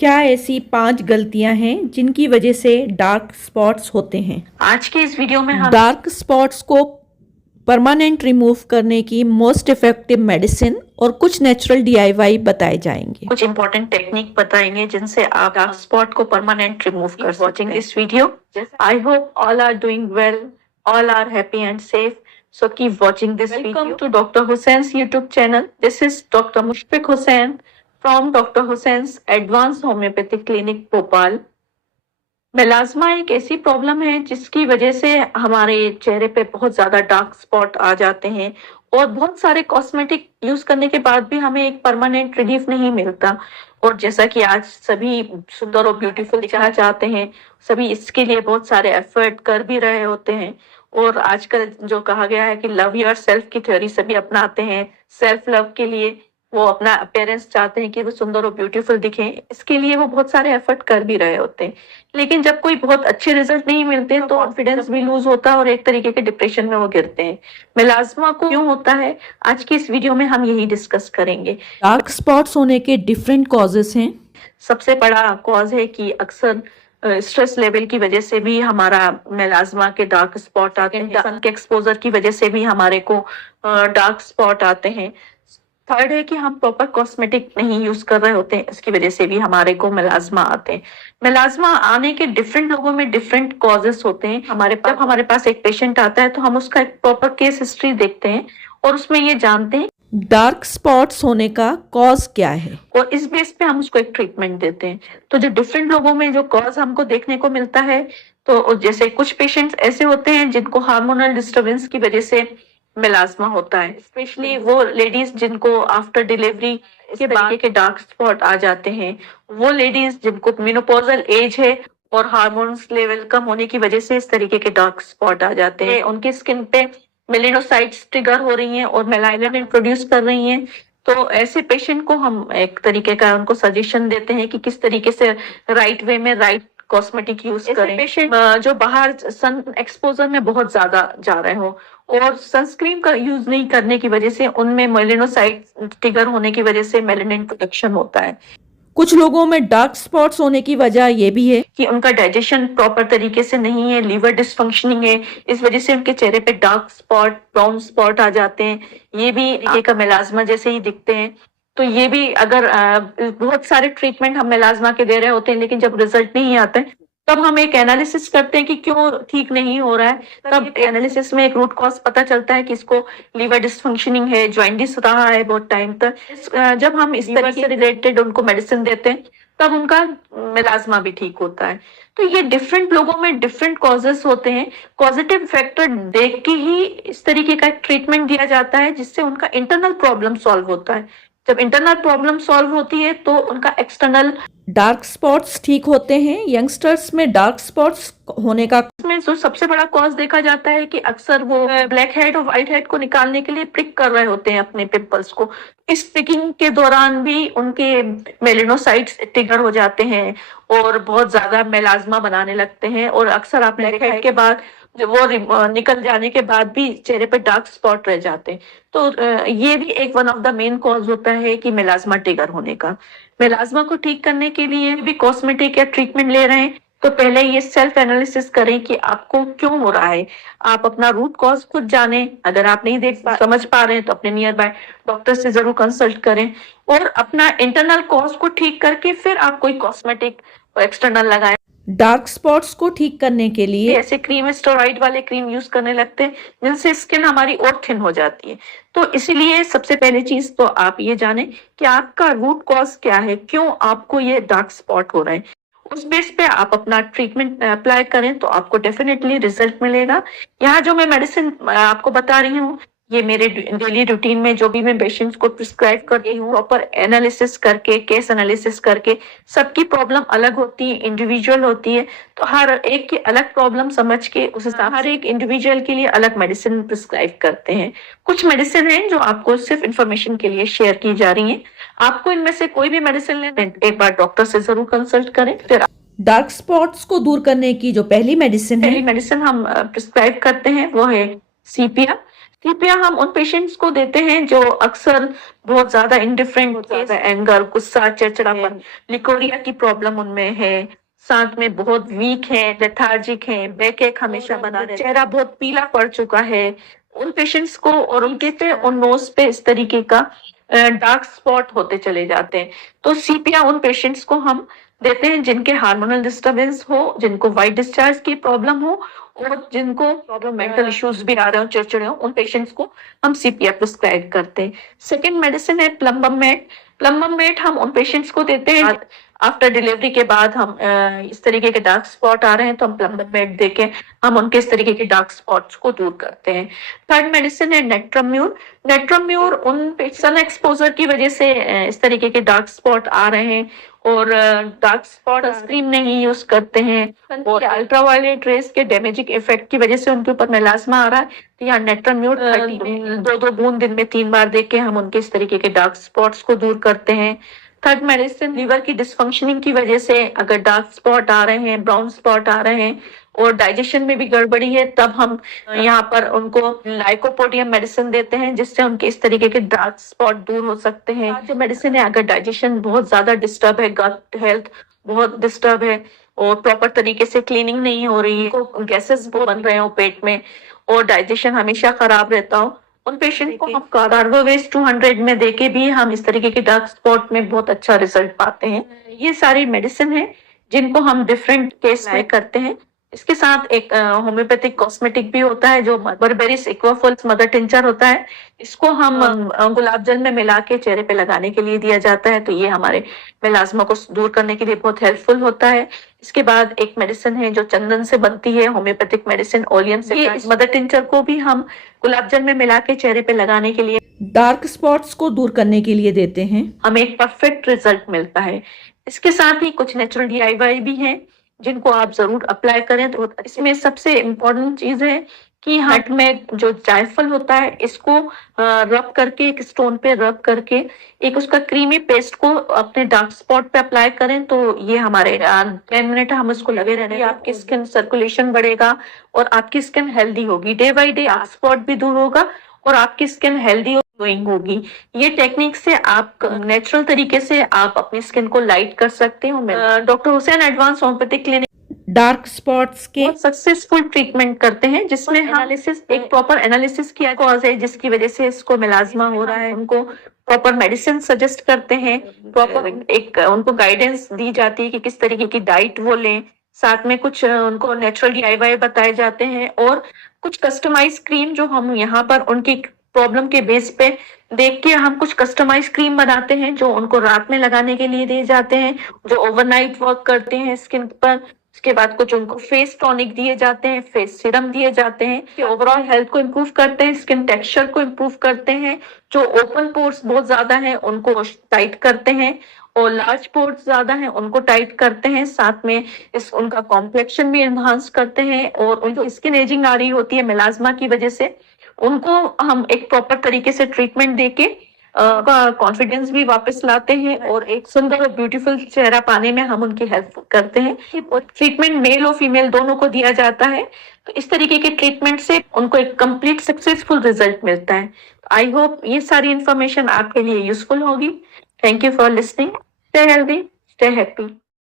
क्या ऐसी 5 गलतियां हैं जिनकी वजह से डार्क स्पॉट्स होते हैं? आज के इस वीडियो में हम डार्क स्पॉट्स को परमानेंट रिमूव करने की मोस्ट इफेक्टिव मेडिसिन और कुछ नेचुरल डीआईवाई बताए जाएंगे। कुछ इंपॉर्टेंट टेक्निक बताएंगे जिनसे आप डार्क स्पॉट को परमानेंट रिमूव कर watching this video. I hope all are doing well, all are happy and safe. So keep watching this video. Welcome to Dr. Hussein's YouTube channel. This is Dr. Mushfiq Hussain from Dr. Hussein's Advanced Homeopathic Clinic, Bhopal. Melasma एक ऐसी problem है जिसकी वजह से हमारे चेहरे पे बहुत ज्यादा डार्क स्पॉट आ जाते हैं और बहुत सारे कॉस्मेटिक यूज करने के बाद भी हमें एक परमानेंट रिलीफ नहीं मिलता। और जैसा कि आज सभी सुंदर और ब्यूटीफुल दिखना चाहते हैं, सभी इसके लिए बहुत सारे एफर्ट कर भी रहे होते हैं। और आजकल जो कहा गया है कि लव योर सेल्फ की थ्योरी सभी अपनाते हैं। सेल्फ लव के लिए वो अपना अपीयरेंस चाहते हैं कि वो सुंदर और ब्यूटीफुल दिखें, इसके लिए वो बहुत सारे एफर्ट कर भी रहे होते हैं। लेकिन जब कोई बहुत अच्छे रिजल्ट नहीं मिलते तो कॉन्फिडेंस भी लूज होता है और एक तरीके के डिप्रेशन में वो गिरते हैं। मेलाज्मा को क्यों होता है, आज की इस वीडियो में हम यही डिस्कस करेंगे। डार्क स्पॉट्स होने के डिफरेंट कॉजेस हैं। सबसे बड़ा कॉज है कि अक्सर स्ट्रेस लेवल की वजह से भी हमारा मेलाज्मा के डार्क स्पॉट आते हैं। सन के एक्सपोजर की वजह से भी हमारे को डार्क स्पॉट आते हैं। थर्ड है कि हम प्रॉपर कॉस्मेटिक नहीं यूज कर रहे होते हैं, इसकी वजह से भी हमारे को मेलाज्मा आते हैं। मेलाज्मा आने के डिफरेंट लोगों में डिफरेंट कॉजेस होते हैं। जब हमारे पास एक पेशेंट आता है तो हम उसका एक प्रॉपर केस हिस्ट्री देखते हैं और उसमें ये जानते हैं डार्क स्पॉट्स होने का कॉज क्या है और इस बेस पे हम उसको एक ट्रीटमेंट देते हैं। तो जो डिफरेंट लोगों में जो कॉज हमको देखने को मिलता है, तो जैसे कुछ पेशेंट्स ऐसे होते हैं जिनको हार्मोनल डिस्टरबेंस की वजह से मेलाज्मा होता है। स्पेशली वो लेडीज जिनको आफ्टर डिलीवरी के बाद के डार्क स्पॉट आ जाते हैं, वो लेडीज जिनको मेनोपॉजल एज है और हार्मोन्स लेवल कम होने की वजह से इस तरीके के डार्क स्पॉट आ जाते हैं। उनकी स्किन पे मेलेनोसाइट्स ट्रिगर हो रही हैं और मेलानिन प्रोड्यूस कर रही हैं। तो ऐसे पेशेंट को हम एक तरीके का उनको सजेशन देते हैं कि किस तरीके से राइट वे में राइट कॉस्मेटिक यूज करें। पेशेंट जो बाहर सन एक्सपोजर में बहुत ज्यादा जा रहे हो और सनस्क्रीन का यूज नहीं करने की वजह से उनमें मेलेनोसाइट ट्रिगर होने की वजह से मेलानिन प्रोडक्शन होता है। कुछ लोगों में डार्क स्पॉट्स होने की वजह ये भी है कि उनका डाइजेशन प्रॉपर तरीके से नहीं है, लीवर डिसफंक्शनिंग है, इस वजह से उनके चेहरे पे डार्क स्पॉट, ब्राउन स्पॉट आ जाते हैं। ये भी एक मेलाज्मा जैसे ही दिखते हैं। तो ये भी अगर बहुत सारे ट्रीटमेंट हम मेलाज्मा के दे रहे होते हैं लेकिन जब रिजल्ट नहीं आता है तब हम एक एनालिसिस करते हैं कि क्यों ठीक नहीं हो रहा है। तब एनालिसिस में एक रूट कॉज पता चलता है कि इसको लीवर डिसफंक्शनिंग है, जॉइंटिस रहा है बहुत टाइम तक। जब हम इस तरह से रिलेटेड उनको मेडिसिन देते हैं तब उनका मेलाज्मा भी ठीक होता है। तो ये डिफरेंट लोगों में डिफरेंट कॉजेस होते हैं। पॉजिटिव फैक्टर देख के ही इस तरीके का ट्रीटमेंट दिया जाता है जिससे उनका इंटरनल प्रॉब्लम सॉल्व होता है। जब इंटरनल प्रॉब्लम सॉल्व होती है तो उनका एक्सटर्नल डार्क स्पॉट्स ठीक होते हैं। यंगस्टर्स में डार्क स्पॉट्स होने का में जो सबसे बड़ा कॉज देखा जाता है कि अक्सर वो ब्लैक हेड और व्हाइट हेड को निकालने के लिए प्रिक कर रहे होते हैं अपने पिंपल्स को। इस प्रिकिंग के दौरान भी उनके मेलेनोसाइट्स ट्रिगर हो जाते हैं और बहुत ज्यादा मेलाज्मा बनाने लगते हैं। और अक्सर आप ब्लैक हेड के बाद वो निकल जाने के बाद भी चेहरे पे डार्क स्पॉट रह जाते हैं। तो ये भी एक one of the main cause होता है कि मेलाज्मा ट्रिगर होने का। मेलाज्मा को ठीक करने के लिए भी कॉस्मेटिक या ट्रीटमेंट ले रहे हैं तो पहले ये सेल्फ एनालिसिस करें कि आपको क्यों हो रहा है। आप अपना रूट कॉज खुद जानें। अगर आप नहीं समझ पा रहे हैं तो अपने नियर बाय डॉक्टर से जरूर कंसल्ट करें और अपना इंटरनल कॉज को ठीक करके फिर आप कोई कॉस्मेटिक एक्सटर्नल लगाएं। डार्क स्पॉट्स को ठीक करने के लिए ऐसे क्रीम, स्टेरॉइड वाले क्रीम यूज करने लगते हैं जिनसे स्किन हमारी और थिन हो जाती है। तो इसीलिए सबसे पहले चीज तो आप ये जानें कि आपका रूट कॉज क्या है, क्यों आपको ये डार्क स्पॉट हो रहे हैं। उस बेस पे आप अपना ट्रीटमेंट अप्लाई करें तो आपको डेफिनेटली रिजल्ट मिलेगा। यहाँ जो मैं मेडिसिन आपको बता रही हूँ ये मेरे डेली रूटीन में जो भी मैं पेशेंट्स को प्रिस्क्राइब कर रही हूँ, प्रॉपर एनालिसिस करके, केस एनालिसिस करके। सबकी प्रॉब्लम अलग होती है, इंडिविजुअल होती है, तो हर एक की अलग प्रॉब्लम समझ के उस हिसाब हर एक इंडिविजुअल के लिए अलग मेडिसिन प्रिस्क्राइब करते हैं। कुछ मेडिसिन है जो आपको सिर्फ इंफॉर्मेशन के लिए शेयर की जा रही है। आपको इनमें से कोई भी मेडिसिन लेना एक बार डॉक्टर से जरूर कंसल्ट करें। फिर डार्क स्पॉट्स को दूर करने की जो पहली मेडिसिन हम प्रिस्क्राइब करते हैं वो है सीपिया। सीपिया हम उन पेशेंट्स को देते हैं जो अक्सर बहुत ज्यादा इंडिफरेंट होते हैं, एंगर, गुस्सा, चिड़चिड़ापन, लिकोरिया की प्रॉब्लम उनमें है, साथ में बहुत वीक है, लेथार्जिक है, बैक एक हमेशा बना रहता है, चेहरा बहुत पीला पड़ चुका है, उन पेशेंट्स को, और उनके पे और नोज पे इस तरीके का डार्क स्पॉट होते चले जाते हैं। तो सीपिया उन पेशेंट्स को हम देते हैं जिनके हार्मोनल डिस्टरबेंस हो, जिनको वाइट डिस्चार्ज की प्रॉब्लम हो, और जिनको प्रॉब्लम मेंटल इश्यूज भी आ रहे हो, चिड़चिड़े हो, उन पेशेंट्स को हम सीपीआर प्रिस्क्राइब करते हैं। सेकेंड मेडिसिन है प्लम्बम मेट। प्लम्बम मेट हम उन पेशेंट्स को देते हैं आफ्टर डिलीवरी के बाद, हम इस तरीके के डार्क स्पॉट आ रहे हैं तो हम प्लम्बम मेट देके हम उनके इस तरीके के डार्क स्पॉट्स को दूर करते हैं। थर्ड मेडिसिन है नेट्रम्यूर। नेट्रम्यूर उन सन एक्सपोजर की वजह से इस तरीके के डार्क स्पॉट आ रहे हैं और डार्क स्पॉट स्क्रीन नहीं यूज करते हैं और अल्ट्रावायलेट रेस के डैमेजिंग इफेक्ट की वजह से उनके ऊपर मेलास्मा आ रहा है, तो यहाँ नेट्रम्यूर 30 में 2-2 बूंद दिन में 3 बार देके हम उनके इस तरीके के डार्क स्पॉट्स को दूर करते हैं। थर्ड मेडिसिन लिवर की डिसफंक्शनिंग की वजह से अगर डार्क स्पॉट आ रहे हैं, ब्राउन स्पॉट आ रहे हैं और डाइजेशन में भी गड़बड़ी है, तब हम यहाँ पर उनको लाइकोपोडियम मेडिसिन देते हैं जिससे उनके इस तरीके के डार्क स्पॉट दूर हो सकते हैं। जो मेडिसिन है, अगर डाइजेशन बहुत ज्यादा डिस्टर्ब है, गट हेल्थ बहुत डिस्टर्ब है और प्रॉपर तरीके से क्लीनिंग नहीं हो रही है, गैसेस बन रहे हो पेट में और डाइजेशन हमेशा खराब रहता हो, उन पेशेंट को हम कार्बोवेज 200 में देके भी हम इस तरीके के डार्क स्पॉट में बहुत अच्छा रिजल्ट पाते हैं। ये सारी मेडिसिन है जिनको हम डिफरेंट केस में करते हैं। इसके साथ एक होम्योपैथिक कॉस्मेटिक भी होता है जो बर्बेरिस एक्वाफॉल्स मदर टिंचर होता है, इसको हम गुलाब जल में मिला के चेहरे पे लगाने के लिए दिया जाता है, तो ये हमारे मेलास्मा को दूर करने के लिए बहुत हेल्पफुल होता है। इसके बाद एक मेडिसिन है जो चंदन से बनती है, होम्योपैथिक मेडिसिन ओलियन से, इस मदर टिंचर को भी हम गुलाब जल में मिला के चेहरे पे लगाने के लिए, डार्क स्पॉट्स को दूर करने के लिए देते हैं। हमें एक परफेक्ट रिजल्ट मिलता है। इसके साथ ही कुछ नेचुरल डीआईवाई भी हैं जिनको आप जरूर अप्लाई करें। तो इसमें सबसे इम्पोर्टेंट चीज है कि हार्ट में जो जायफल होता है इसको रब करके, एक स्टोन पे रब करके एक उसका क्रीमी पेस्ट को अपने डार्क स्पॉट पे अप्लाई करें, तो ये हमारे 10 मिनट हम उसको लगे रहने, आपकी स्किन सर्कुलेशन बढ़ेगा और आपकी स्किन हेल्दी होगी। Day by day dark spot भी दूर होगा और आपकी स्किन हेल्दी ग्लोइंग होगी। ये टेक्निक से आप नेचुरल तरीके से आप अपनी स्किन को लाइट कर सकते हो। Doctor Hussain advance homeopathic clinic dark spots के सक्सेसफुल ट्रीटमेंट करते हैं जिसमें एनालिसिस, एक प्रॉपर एनालिसिस किया कॉज है जिसकी वजह से इसको मेलास्मा हो रहा है, उनको प्रॉपर मेडिसिन सजेस्ट करते हैं, प्रॉपर एक उनको गाइडेंस दी जाती है कि किस तरीके की डाइट वो लें, साथ में कुछ उनको नेचुरल डीआईवाई बताए जाते हैं और कुछ कस्टमाइज क्रीम जो हम यहाँ पर उनकी प्रॉब्लम के बेस पे देख के हम कुछ कस्टमाइज क्रीम बनाते हैं जो उनको रात में लगाने के लिए दिए जाते हैं, जो ओवरनाइट वर्क करते हैं स्किन पर। उसके बाद कुछ उनको फेस टॉनिक दिए जाते हैं, फेस सीरम दिए जाते हैं कि ओवरऑल हेल्थ को इम्प्रूव करते हैं, स्किन टेक्सचर को इम्प्रूव करते हैं, जो ओपन पोर्स बहुत ज्यादा है उनको टाइट करते हैं और लार्ज पोर्स ज्यादा है उनको टाइट करते हैं, साथ में इस उनका कॉम्प्लेक्शन भी एनहांस करते हैं और उनको स्किन एजिंग आ रही होती है मेलास्मा की वजह से, उनको हम एक प्रॉपर तरीके से ट्रीटमेंट देके कॉन्फिडेंस भी वापस लाते हैं और एक सुंदर और ब्यूटीफुल चेहरा पाने में हम उनकी हेल्प करते हैं। ट्रीटमेंट मेल और फीमेल दोनों को दिया जाता है, तो इस तरीके के ट्रीटमेंट से उनको एक कंप्लीट सक्सेसफुल रिजल्ट मिलता है। आई होप ये सारी इंफॉर्मेशन आपके लिए यूजफुल होगी। Thank you for listening. Stay healthy, stay happy.